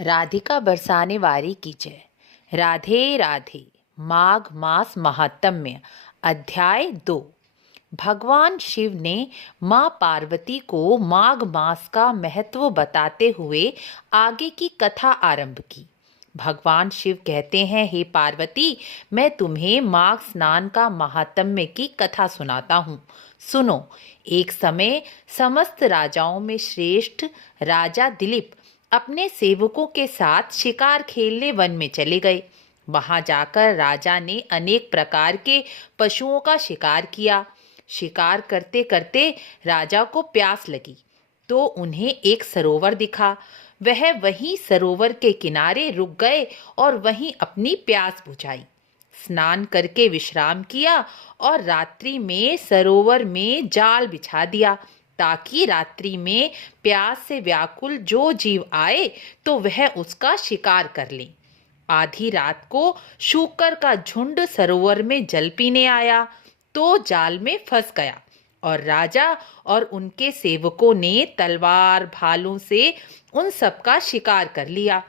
राधिका बरसाने वारी की जय। राधे राधे। माघ मास महात्म्य अध्याय 2। भगवान शिव ने माँ पार्वती को माघ मास का महत्व बताते हुए आगे की कथा आरंभ की। भगवान शिव कहते हैं, हे पार्वती, मैं तुम्हें माघ स्नान का महात्म्य की कथा सुनाता हूँ। सुनो। एक समय समस्त राजाओं में श्रेष्ठ राजा दिलीप अपने सेवकों के साथ शिकार खेलने वन में चले गए। वहां जाकर राजा ने अनेक प्रकार के पशुओं का शिकार किया। शिकार करते करते राजा को प्यास लगी तो उन्हें एक सरोवर दिखा। वह वहीं सरोवर के किनारे रुक गए और वहीं अपनी प्यास बुझाई। स्नान करके विश्राम किया और रात्रि में सरोवर में जाल बिछा दिया ताकि रात्रि में प्यास से व्याकुल जो जीव आए तो वह उसका शिकार कर ले। आधी रात को शूकर का झुंड सरोवर में जल पीने आया तो जाल में फंस गया और राजा और उनके सेवकों ने तलवार भालों से उन सबका शिकार कर लिया।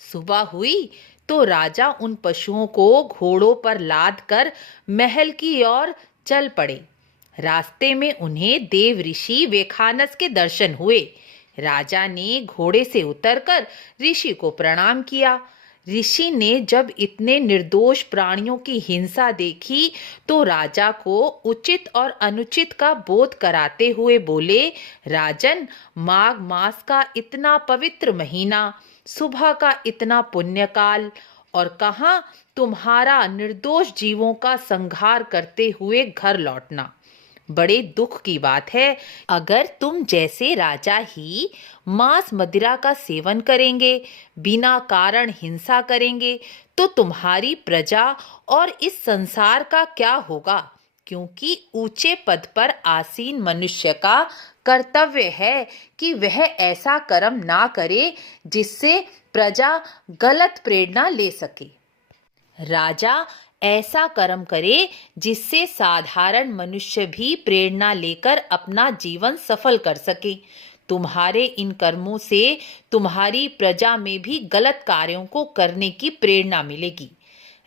सुबह हुई तो राजा उन पशुओं को घोड़ों पर लाद कर महल की ओर चल पड़े। रास्ते में उन्हें देव ऋषि वेखानस के दर्शन हुए। राजा ने घोड़े से उतरकर ऋषि को प्रणाम किया। ऋषि ने जब इतने निर्दोष प्राणियों की हिंसा देखी तो राजा को उचित और अनुचित का बोध कराते हुए बोले, राजन, माघ मास का इतना पवित्र महीना, सुबह का इतना पुण्यकाल, और कहाँ तुम्हारा निर्दोष जीवों का संहार करते हुए घर लौटना। बड़े दुख की बात है। अगर तुम जैसे राजा ही मांस मदिरा का सेवन करेंगे, बिना कारण हिंसा करेंगे, तो तुम्हारी प्रजा और इस संसार का क्या होगा? क्योंकि ऊंचे पद पर आसीन मनुष्य का कर्तव्य है कि वह ऐसा कर्म ना करे जिससे प्रजा गलत प्रेरणा ले सके। राजा ऐसा कर्म करे जिससे साधारण मनुष्य भी प्रेरणा लेकर अपना जीवन सफल कर सके। तुम्हारे इन कर्मों से तुम्हारी प्रजा में भी गलत कार्यों को करने की प्रेरणा मिलेगी।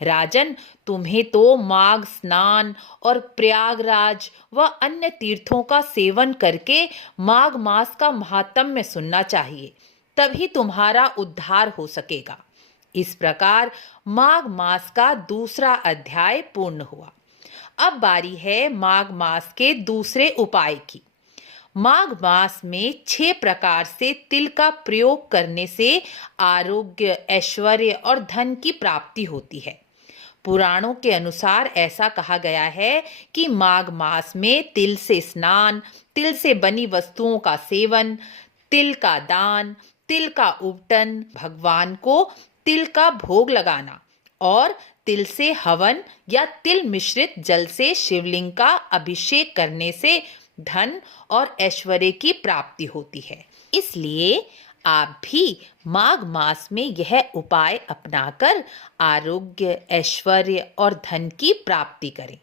राजन, तुम्हें तो माघ स्नान और प्रयागराज व अन्य तीर्थों का सेवन करके माघ मास का महात्म्य सुनना चाहिए, तभी तुम्हारा उद्धार हो सकेगा। इस प्रकार माघ मास का दूसरा अध्याय पूर्ण हुआ। अब बारी है माघ मास के दूसरे उपाय की। माघ मास में 6 प्रकार से तिल का प्रयोग करने से आरोग्य, ऐश्वर्य और धन की प्राप्ति होती है। पुराणों के अनुसार ऐसा कहा गया है कि माघ मास में तिल से स्नान, तिल से बनी वस्तुओं का सेवन, तिल का दान, तिल का उपटन, भगवान को तिल का भोग लगाना और तिल से हवन या तिल मिश्रित जल से शिवलिंग का अभिषेक करने से धन और ऐश्वर्य की प्राप्ति होती है। इसलिए आप भी माघ मास में यह उपाय अपनाकर आरोग्य, ऐश्वर्य और धन की प्राप्ति करें।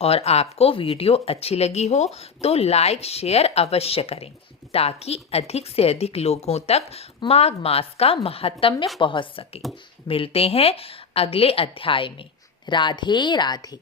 और आपको वीडियो अच्छी लगी हो तो लाइक शेयर अवश्य करें ताकि अधिक से अधिक लोगों तक माघ मास का महात्म्य पहुंच सके। मिलते हैं अगले अध्याय में। राधे राधे।